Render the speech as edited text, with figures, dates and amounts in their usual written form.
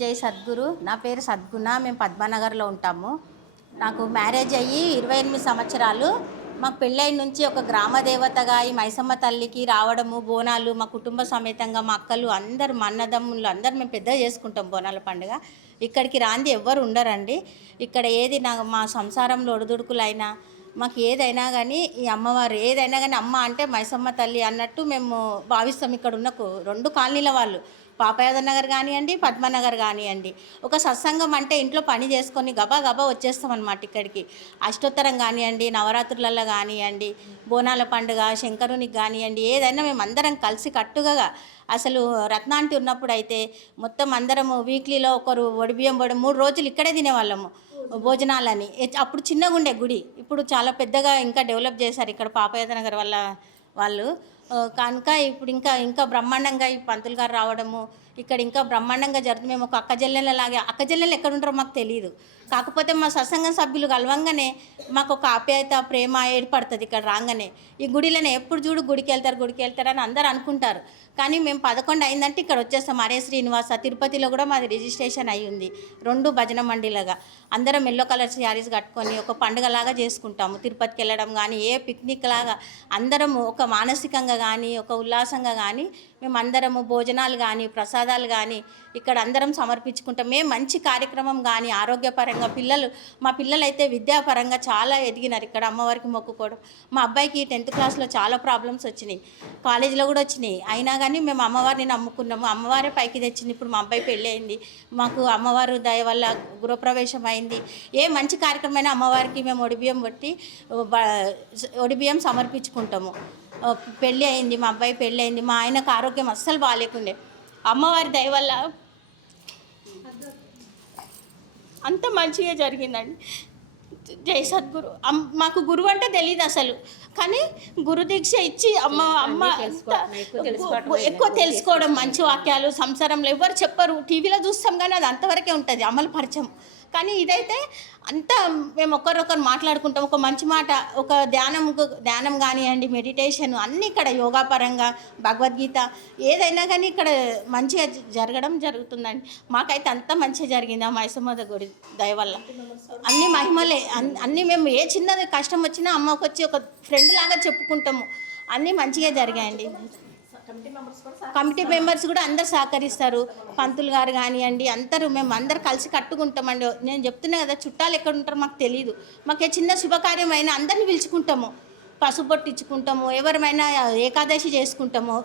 జై సద్గురు. నా పేరు సద్గుణ. మేము పద్మానగర్లో ఉంటాము. నాకు మ్యారేజ్ అయ్యి 28 సంవత్సరాలు. మాకు పెళ్ళైన నుంచి ఒక గ్రామ దేవతగా ఈ మైసమ్మ తల్లికి రావడము, బోనాలు మా కుటుంబ సమేతంగా మా అక్కలు అందరు మా అన్నదమ్ములు అందరు మేము పెద్దగా చేసుకుంటాం బోనాల పండుగ. ఇక్కడికి రాంది ఎవ్వరు ఉండరండి. ఇక్కడ ఏది మా సంసారంలో ఒడిదుడుకులైనా మాకు ఏదైనా కానీ ఈ అమ్మవారు ఏదైనా కానీ అమ్మ అంటే మైసమ్మ తల్లి అన్నట్టు మేము భావిస్తాం. ఇక్కడ ఉన్న 2 కాలనీల వాళ్ళు పాపయాద నగర్ కానివ్వండి, పద్మనగర్ కానివ్వండి, ఒక సత్సంగం అంటే ఇంట్లో పని చేసుకొని గబా గబా వచ్చేస్తాం అనమాట ఇక్కడికి. అష్టోత్తరం కానివ్వండి, నవరాత్రులలో కానివ్వండి, బోనాల పండుగ, శంకరునికి కానివ్వండి, ఏదైనా మేము అందరం కలిసి కట్టుగా అసలు రత్నాంటి ఉన్నప్పుడు అయితే మొత్తం అందరము వీక్లీలో ఒకరు ఒడిబియ్యం 3 రోజులు ఇక్కడే తినేవాళ్ళము భోజనాలని. అప్పుడు చిన్నగా ఉండే గుడి, ఇప్పుడు చాలా పెద్దగా ఇంకా డెవలప్ చేశారు ఇక్కడ పాపయాద నగర్ వాళ్ళు కనుక ఇప్పుడు ఇంకా ఇంకా బ్రహ్మాండంగా ఈ పంతులు గారు రావడము ఇక్కడ ఇంకా బ్రహ్మాండంగా జరుగుతుంది. మేము ఒక అక్కజెల్లెలలాగే, అక్కజెల్లెలు ఎక్కడ ఉంటారో మాకు తెలియదు. కాకపోతే మా సత్సంగం సభ్యులు కలవంగానే మాకు ఒక ఆప్యాయత, ప్రేమ ఏర్పడుతుంది ఇక్కడ రాగానే. ఈ గుడిలోనే ఎప్పుడు చూడు గుడికి వెళ్తారు అని అందరు అనుకుంటారు. కానీ మేము 11 అయిందంటే ఇక్కడ వచ్చేస్తాం. అరే శ్రీనివాస తిరుపతిలో కూడా మాది రిజిస్ట్రేషన్ అయ్యి ఉంది. 2 భజన మండలిలాగా అందరం ఎల్లో కలర్ శారీస్ కట్టుకొని ఒక పండుగలాగా చేసుకుంటాము. తిరుపతికి వెళ్ళడం కానీ, ఏ పిక్నిక్ లాగా అందరము ఒక మానసికంగా కానీ, ఒక ఉల్లాసంగా కానీ మేము అందరము భోజనాలు కానీ, ప్రసాదాలు కానీ ఇక్కడ అందరం సమర్పించుకుంటాం. మేము మంచి కార్యక్రమం కానీ ఆరోగ్యపరంగా మా పిల్లలు అయితే విద్యాపరంగా చాలా ఎదిగినారు ఇక్కడ అమ్మవారికి మొక్కుకోవడం. మా అబ్బాయికి 10th క్లాస్లో చాలా ప్రాబ్లమ్స్ వచ్చినాయి, కాలేజీలో కూడా వచ్చినాయి. అయినా కానీ మేము అమ్మవారిని నమ్ముకున్నాము. అమ్మవారే పైకి తెచ్చింది. ఇప్పుడు మా అబ్బాయి పెళ్ళి అయింది. మాకు అమ్మవారు దయ వల్ల గృహప్రవేశం అయింది. ఏ మంచి కార్యక్రమమైన అమ్మవారికి మేము ఒడిబియ్యం సమర్పించుకుంటాము. పెళ్ళి అయింది, మా అబ్బాయి పెళ్ళి అయింది. మా ఆయనకు ఆరోగ్యం అస్సలు బాగాలేకుండే. అమ్మవారి దయ వల్ల అంత మంచిగా జరిగిందండి. జై సద్గురు. మాకు గురువు అంటే తెలియదు అసలు, కానీ గురు దీక్ష ఇచ్చి అమ్మ ఎక్కువ తెలుసుకోవడం, మంచి వాక్యాలు సంసారంలో ఎవరు చెప్పరు. టీవీలో చూస్తాం కానీ అది అంతవరకే ఉంటుంది అమలు పరిచయం. కానీ ఇదైతే అంతా మేము ఒకరొకరు మాట్లాడుకుంటాం. ఒక మంచి మాట, ఒక ధ్యానం కానివ్వండి, మెడిటేషన్ అన్నీ ఇక్కడ యోగా పరంగా, భగవద్గీత ఏదైనా కానీ ఇక్కడ మంచిగా జరుగుతుందండి. మాకైతే అంత మంచిగా జరిగింది ఆ మైసమ్మ గుడి దయ వల్ల. అన్ని మహిమలే. అన్నీ మేము ఏ చిన్నది కష్టం వచ్చినా అమ్మకు వచ్చి ఒక ఫ్రెండ్ లాగా చెప్పుకుంటాము. అన్నీ మంచిగా జరిగాయండి. కమిటీ మెంబర్స్ కూడా అందరు సహకరిస్తారు. పంతులు గారు కానివ్వండి, మేము అందరు కలిసి కట్టుకుంటామండి. నేను చెప్తున్నా కదా, చుట్టాలు ఎక్కడ ఉంటారో మాకు తెలియదు. మాకు చిన్న శుభకార్యం అయినా అందరినీ పిలుచుకుంటాము, పసుపు పొట్టించుకుంటాము, ఎవరమైనా ఏకాదశి చేసుకుంటాము.